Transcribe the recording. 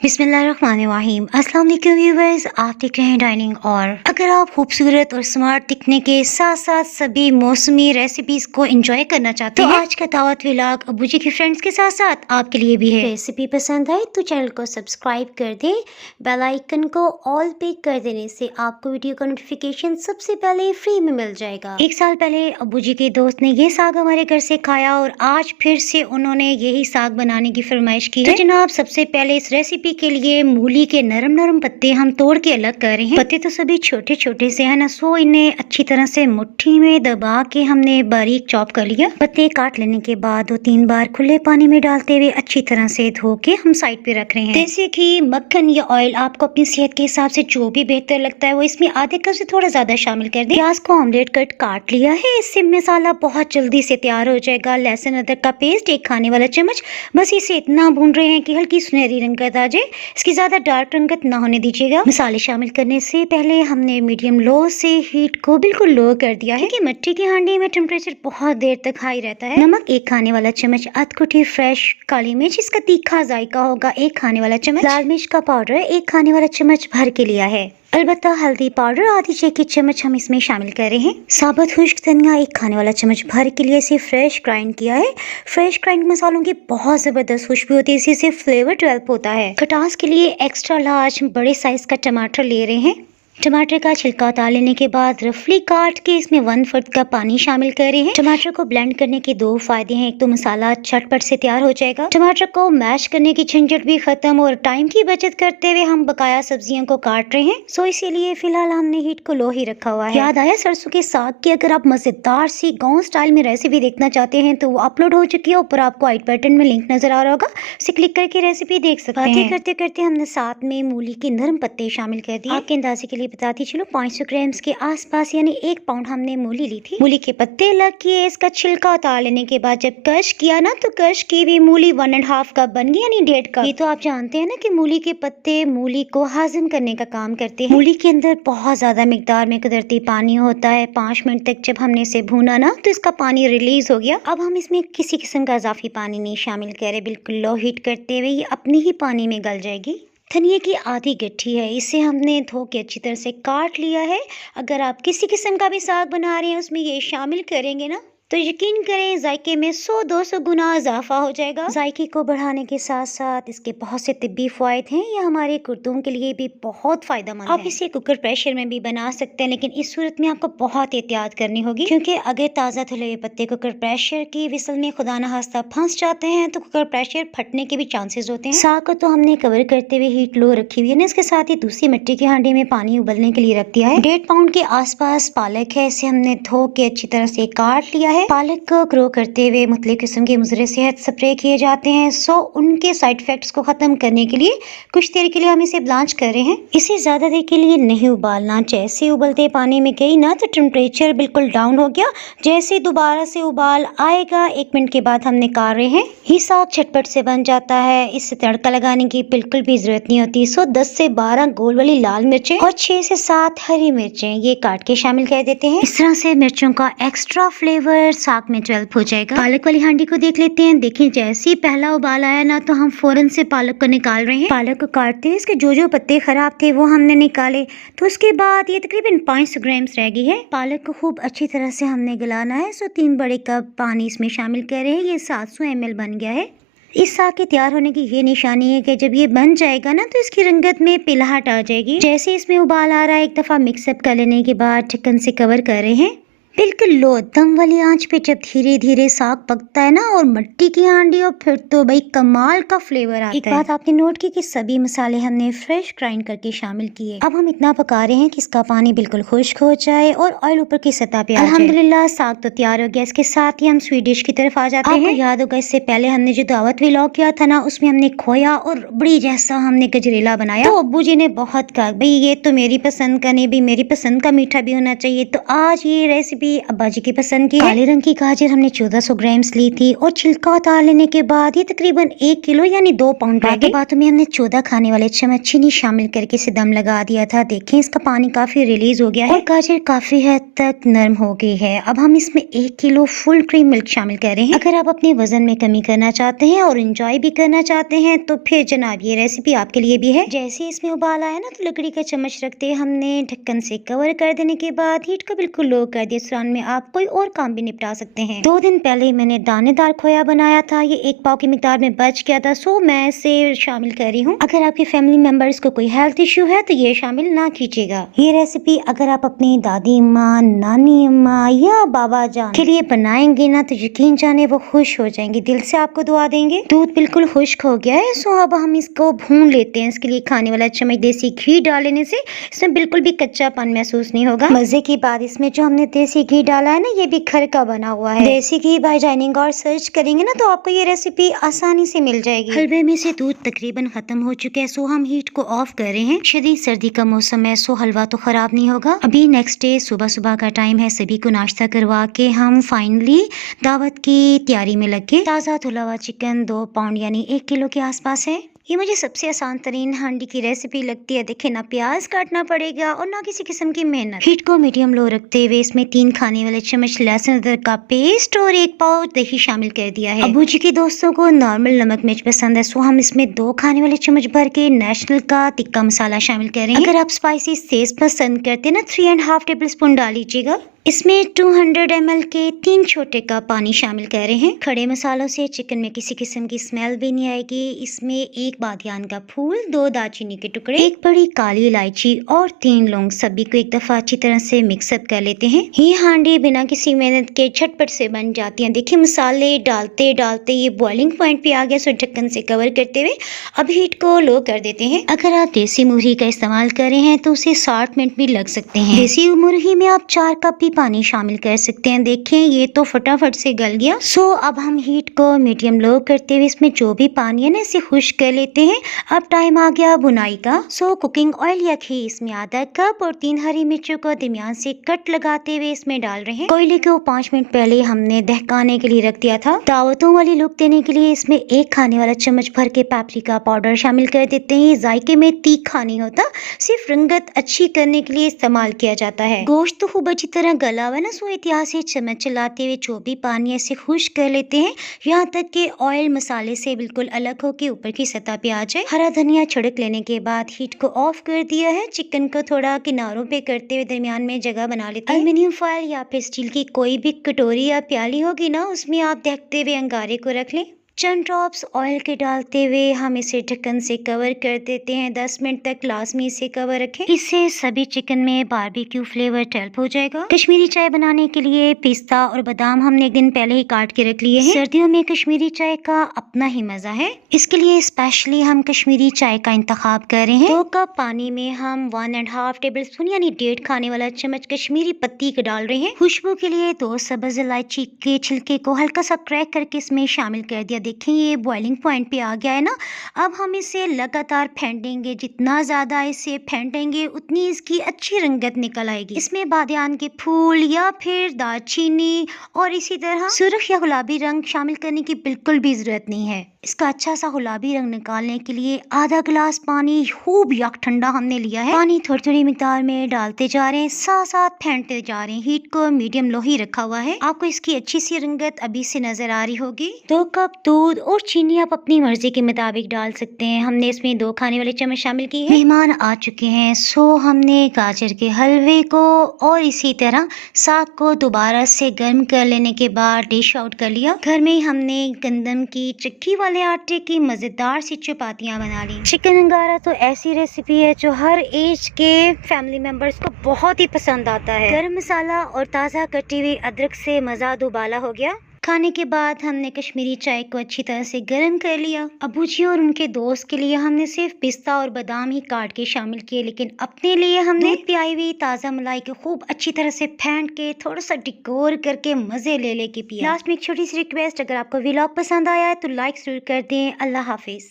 बिस्मिल्लाहिर्रहमानिर्रहीम। अस्सलाम वालेकुम व्यूअर्स, आप देख रहे हैं डाइनिंग। और अगर आप खूबसूरत और स्मार्ट दिखने के साथ साथ सभी मौसमी रेसिपीज को एंजॉय करना चाहते हैं तो आज का दावत व्लॉग अब्बू जी के फ्रेंड्स के साथ साथ आपके लिए भी है। रेसिपी पसंद आए तो चैनल को सब्सक्राइब कर दें, बेल आइकन को ऑल पे कर देने से आपको वीडियो का नोटिफिकेशन सबसे पहले फ्री में मिल जाएगा। 1 साल पहले अब्बू जी के दोस्त ने ये साग हमारे घर से खाया और आज फिर से उन्होंने यही साग बनाने की फरमाइश की है। तो जनाब, सबसे पहले इस रेसिपी के लिए मूली के नरम नरम पत्ते हम तोड़ के अलग कर रहे हैं। पत्ते तो सभी छोटे छोटे से है ना, सो इन्हें अच्छी तरह से मुट्ठी में दबा के हमने बारीक चॉप कर लिया। पत्ते काट लेने के बाद 2-3 बार खुले पानी में डालते हुए अच्छी तरह से धो के हम साइड पे रख रहे हैं। जैसे कि मक्खन या ऑयल आपको अपनी सेहत के हिसाब से जो भी बेहतर लगता है वो इसमें आधे कप से थोड़ा ज्यादा शामिल कर दे। प्याज को ऑमलेट कट काट लिया है, इससे मसाला बहुत जल्दी से तैयार हो जाएगा। लहसुन अदरक का पेस्ट 1 खाने वाला चम्मच, बस इसे इतना भून रहे हैं कि हल्की सुनहरी रंगत आ जाए। इसकी ज्यादा डार्क रंगत ना होने दीजिएगा। मसाले शामिल करने से पहले हमने मीडियम लो से हीट को बिल्कुल लो कर दिया है क्योंकि मिट्टी की हांडी में टेम्परेचर बहुत देर तक हाई रहता है। नमक 1 खाने वाला चम्मच, अधकुटी फ्रेश काली मिर्च, इसका तीखा जायका होगा 1 खाने वाला चम्मच। लाल मिर्च का पाउडर 1 खाने वाला चम्मच भर के लिया है। अलबत्ता हल्दी पाउडर आधी चाय की चम्मच हम इसमें शामिल कर रहे हैं। साबुत खुश्क धनिया 1 खाने वाला चम्मच भर के लिए इसे फ्रेश ग्राइंड किया है। फ्रेश ग्राइंड मसालों की बहुत जबरदस्त खुशबू होती है, इससे फ्लेवर डेवलप होता है। खटास के लिए एक्स्ट्रा लार्ज बड़े साइज का टमाटर ले रहे हैं। टमाटर का छिलका उतार लेने के बाद रफली काट के इसमें 1/4 कप पानी शामिल कर रहे हैं। टमाटर को ब्लेंड करने के 2 फायदे हैं, एक तो मसाला झटपट से तैयार हो जाएगा, टमाटर को मैश करने की झंझट भी खत्म और टाइम की बचत करते हुए हम बकाया सब्जियों को काट रहे हैं। सो इसीलिए फिलहाल हमने हीट को लो ही रखा हुआ है। याद आया सरसों के साग की अगर आप मजेदार सी गाँव स्टाइल में रेसिपी देखना चाहते हैं तो वो अपलोड हो चुकी है, ऊपर आपको आई बटन में लिंक नजर आ रहा होगा, उसे क्लिक करके रेसिपी देख सकते हैं। करते करते हमने साथ में मूली के नरम पत्ते शामिल कर दिए। आपके अंदाजे के लिए बताती चलो 500 ग्राम के आसपास यानी 1 पाउंड हमने मूली ली थी। मूली के पत्ते अलग किए, इसका छिलका उतार लेने के बाद जब क्रश किया ना तो क्रश की हुई मूली 1.5 कप बन गई यानी 1.5 कप। ये तो आप जानते हैं ना कि मूली के पत्ते मूली को हाजिम करने का काम करते हैं। मूली के अंदर बहुत ज्यादा मिकदार में कुदरती पानी होता है। 5 मिनट तक जब हमने इसे भूना ना तो इसका पानी रिलीज हो गया। अब हम इसमें किसी किस्म का इजाफी पानी नहीं शामिल करें, बिल्कुल लो हीट करते हुए ये अपनी ही पानी में गल जाएगी। धनिया की आधी गट्ठी है, इसे हमने धो के अच्छी तरह से काट लिया है। अगर आप किसी किस्म का भी साग बना रहे हैं उसमें ये शामिल करेंगे ना तो यकीन करें जायके में 100-200 गुना इजाफा हो जाएगा। जायके को बढ़ाने के साथ साथ इसके बहुत से तिब्बी फायदे हैं, ये हमारे गुर्दों के लिए भी बहुत फायदेमंद है। आप इसे कुकर प्रेशर में भी बना सकते हैं, लेकिन इस सूरत में आपको बहुत एहतियात करनी होगी क्योंकि अगर ताज़ा धुले हुए पत्ते कुकर प्रेशर की विसल में खुदा न खास्ता फंस जाते हैं तो कुकर प्रेशर फटने के भी चांसेस होते हैं। साग को तो हमने कवर करते हुए हीट लो रखी हुई है, इसके साथ ही दूसरी मिट्टी की हांडी में पानी उबलने के लिए रख दिया है। 1.5 पाउंड के आसपास पालक है, इसे हमने धो के अच्छी तरह से काट लिया है। पालक को ग्रो करते हुए मुख्तलिफ किस्म के मुज़र सेहत स्प्रे किए जाते हैं, सो उनके साइड इफेक्ट्स को खत्म करने के लिए कुछ देर के लिए हम इसे ब्लांच कर रहे हैं। इसे ज्यादा देर के लिए नहीं उबालना, जैसे उबलते पानी में गई ना तो टेम्परेचर बिल्कुल डाउन हो गया। जैसे दोबारा से उबाल आएगा 1 मिनट के बाद हम निकाल रहे हैं। ये साग झटपट से बन जाता है, इससे तड़का लगाने की बिल्कुल भी जरूरत नहीं होती। सो 10 से 12 गोल वाली लाल मिर्चें और 6 से 7 हरी मिर्चें ये काट के शामिल कर देते हैं। इस तरह से मिर्चों का एक्स्ट्रा फ्लेवर साग में डेवलप हो जाएगा। पालक वाली हांडी को देख लेते हैं। देखिए जैसे ही पहला उबाल आया ना तो हम फौरन से पालक को निकाल रहे हैं। पालक को काटते हैं इसके जो पत्ते खराब थे वो हमने निकाले। तो उसके बाद ये तकरीबन 500 ग्राम रह गई है। पालक को खूब अच्छी तरह से हमने गलाना है। सो 3 बड़े कप पानी इसमें शामिल कर रहे हैं। ये 700 ml बन गया है। इस साग के तैयार होने की ये निशानी है कि जब ये बन जाएगा ना तो इसकी रंगत में पिलाहट आ जाएगी। जैसे इसमें उबाल आ रहा है एक दफा मिक्सअप कर लेने के बाद ढक्कन से कवर कर रहे हैं। बिल्कुल लो दम वाली आंच पे जब धीरे धीरे साग पकता है ना और मिट्टी की हांडी और फिर तो भाई कमाल का फ्लेवर आता है। एक बात आपने नोट की कि सभी मसाले हमने फ्रेश ग्राइंड करके शामिल किए। अब हम इतना पका रहे हैं कि इसका पानी बिल्कुल खुश्क हो जाए और ऑयल ऊपर की सतह पे आ जाए। अल्हम्दुलिल्लाह साग तो तैयार हो गया। इसके साथ ही हम स्वीट डिश की तरफ आ जाते हैं। याद होगा इससे पहले हमने जो दावत व्लॉग किया था ना उसमें हमने खोया और बड़ी जैसा हमने गजरेला बनाया। तो अब्बू जी ने बहुत कहा भाई ये तो मेरी पसंद का नहीं, भी मेरी पसंद का मीठा भी होना चाहिए। तो आज ये रेसिपी रेसिपी अब्बा जी की पसंद की है। काले रंग की गाजर हमने 1400 ग्राम्स ली थी और छिलका उतार लेने के बाद ये तकरीबन 1 किलो यानी 2 पाउंड रह गए। बातों में हमने 14 खाने वाले चम्मच चीनी शामिल करके इसे दम लगा दिया था। देखें इसका पानी काफी रिलीज हो गया है और गाजर काफी हद तक नरम हो गई है। अब हम इसमें 1 किलो फुल क्रीम मिल्क शामिल कर रहे हैं। अगर आप अपने वजन में कमी करना चाहते हैं और इंजॉय भी करना चाहते हैं तो फिर जनाब ये रेसिपी आपके लिए भी है। जैसे इसमें उबाल आया ना तो लकड़ी का चम्मच रखते हमने ढक्कन से कवर कर देने के बाद हीट को बिल्कुल लो कर दिया। इस दौरान में आप कोई और काम भी निपटा सकते हैं। 2 दिन पहले मैंने दानेदार खोया बनाया था, ये 1 पाव की मिकदार में बच गया था, सो मैं इसे शामिल कर रही हूँ। अगर आपके फैमिली मेंबर्स को कोई हेल्थ इश्यू है तो ये शामिल ना कीजिएगा। ये रेसिपी अगर आप अपनी दादी अम्मा, नानी अम्मा या बाबा जान के लिए बनाएंगे ना तो यकीन जाने वो खुश हो जाएंगे, दिल से आपको दुआ देंगे। दूध बिल्कुल खुश्क हो गया है, सो अब हम इसको भून लेते हैं। इसके लिए खाने वाला चम्मच देसी घी डाल लेने से इसमें बिल्कुल भी कच्चापन महसूस नहीं होगा। मजे की बात इसमें जो हमने देसी घी डाला है ना ये भी घर का बना हुआ है। देसी घी बाय डाइनिंग और सर्च करेंगे ना तो आपको ये रेसिपी आसानी से मिल जाएगी। हलवे में से दूध तकरीबन खत्म हो चुका है, सो हम हीट को ऑफ कर रहे हैं। शदीद सर्दी का मौसम है, सो हलवा तो खराब नहीं होगा। अभी नेक्स्ट डे सुबह सुबह का टाइम है, सभी को नाश्ता करवा के हम फाइनली दावत की तैयारी में लगे। ताज़ा धुला हुआ चिकन 2 पाउंड यानी 1 किलो के आसपास है। ये मुझे सबसे आसान तरीन हांडी की रेसिपी लगती है। देखे ना प्याज काटना पड़ेगा और ना किसी किस्म की मेहनत। हीट को मीडियम लो रखते हुए इसमें 3 खाने वाले चम्मच लहसुन अदरक का पेस्ट और 1 पाव दही शामिल कर दिया है। अबू जी के दोस्तों को नॉर्मल नमक मिर्च पसंद है, सो हम इसमें 2 खाने वाले चम्मच भर के नेशनल का तिक्का मसाला शामिल करें। अगर आप स्पाइसी तेज पसंद करते हैं ना 3.5 टेबल स्पून डाल लीजिएगा। इसमें 200 ml के 3 छोटे कप पानी शामिल कर रहे हैं। खड़े मसालों से चिकन में किसी किस्म की स्मेल भी नहीं आएगी। इसमें 1 बादियान का फूल, 2 दालचीनी के टुकड़े, 1 बड़ी काली इलायची और 3 लौंग, सभी को एक दफा अच्छी तरह से मिक्सअप कर लेते हैं। ये हांडी बिना किसी मेहनत के झटपट से बन जाती है। देखिए मसाले डालते डालते ये बॉइलिंग पॉइंट पे आ गया, सो ढक्कन से कवर करते हुए अब हीट को लो कर देते हैं। अगर आप देसी मुर्गी का इस्तेमाल कर रहे हैं तो उसे 60 मिनट भी लग सकते हैं। देसी मुर्गी में आप 4 कप पानी शामिल कर सकते हैं। देखें ये तो फटाफट से गल गया। सो अब हम हीट को मीडियम लो करते हुए इसमें जो भी पानी है ना इसे खुश्क कर लेते हैं। अब टाइम आ गया बुनाई का। सो कुकिंग ऑयल या घी इसमें आधा कप और 3 हरी मिर्चों को दरमियान से कट लगाते हुए इसमें डाल रहे हैं। कोयले को 5 मिनट पहले हमने दहकाने के लिए रख दिया था। दावतों वाली लुक देने के लिए इसमें 1 खाने वाला चम्मच भर के पेपरिका पाउडर शामिल कर देते हैं। जायके में तीखा नहीं होता, सिर्फ रंगत अच्छी करने के लिए इस्तेमाल किया जाता है। गोश्त तो खूब अच्छी तरह गला हुआ ना, सो एहतियात से चम्मच चलाते हुए जो भी पानी ऐसे खुश्क कर लेते हैं यहाँ तक कि ऑयल मसाले से बिल्कुल अलग होकर ऊपर की सतह पे आ जाए। हरा धनिया छिड़क लेने के बाद हीट को ऑफ कर दिया है। चिकन को थोड़ा किनारों पे करते हुए दरमियान में जगह बना लेते हैं। एल्युमिनियम फॉयल या फिर स्टील की कोई भी कटोरी या प्याली होगी ना उसमें आप ढकते हुए अंगारे को रख लें। चंद ड्रॉप्स ऑयल के डालते हुए हम इसे ढक्कन से कवर कर देते हैं। 10 मिनट तक लाजमी इसे कवर रखें, इससे सभी चिकन में बारबेक्यू फ्लेवर डेवलप हो जाएगा। कश्मीरी चाय बनाने के लिए पिस्ता और बादाम हमने एक दिन पहले ही काट के रख लिए हैं। सर्दियों में कश्मीरी चाय का अपना ही मजा है, इसके लिए स्पेशली हम कश्मीरी चाय का इंतखाब कर रहे हैं। 2 कप पानी में हम 1.5 टेबल स्पून यानी 1.5 खाने वाला चम्मच कश्मीरी पत्ती का डाल रहे हैं। खुशबू के लिए 2 सब्ज इलायची के छिलके को हल्का सा क्रैक करके इसमें शामिल कर दिया। देखें ये बॉइलिंग पॉइंट पे आ गया है ना। अब हम इसे लगातार फेंटेंगे, जितना ज्यादा इसे फेंटेंगे उतनी इसकी अच्छी रंगत निकल आएगी। इसमें बादियान के फूल या फिर दालचीनी और इसी तरह सुर्ख या गुलाबी रंग शामिल करने की बिल्कुल भी जरूरत नहीं है। इसका अच्छा सा गुलाबी रंग निकालने के लिए आधा गिलास पानी खूब यक ठंडा हमने लिया है। पानी थोड़ी थोड़ी मिकदार में डालते जा रहे हैं, साथ साथ फेंटते जा रहे हैं। हीट को मीडियम लो ही रखा हुआ है। आपको इसकी अच्छी सी रंगत अभी से नजर आ रही होगी। 2 कप दूध और चीनी आप अपनी मर्जी के मुताबिक डाल सकते हैं। हमने इसमें 2 खाने वाले चम्मच शामिल किए हैं। मेहमान आ चुके हैं, सो हमने गाजर के हलवे को और इसी तरह साग को दोबारा से गर्म कर लेने के बाद डिश आउट कर लिया। घर में हमने गंदम की चक्की वाले आटे की मजेदार सी चपातियां बना ली। चिकन अंगारा तो ऐसी रेसिपी है जो हर एज के फैमिली मेंबर्स को बहुत ही पसंद आता है। गरम मसाला और ताज़ा कटी हुई अदरक से मजा दुबाला हो गया। खाने के बाद हमने कश्मीरी चाय को अच्छी तरह से गर्म कर लिया। अबू जी और उनके दोस्त के लिए हमने सिर्फ पिस्ता और बादाम ही काट के शामिल किए, लेकिन अपने लिए हमने दूध पियाई हुई ताज़ा मलाई को खूब अच्छी तरह से फेंट के थोड़ा सा डिकोर करके मजे ले लेके पिया। लास्ट में एक छोटी सी रिक्वेस्ट, अगर आपको व्लॉग पसंद आया है तो लाइक जरूर कर दें। अल्लाह हाफिज।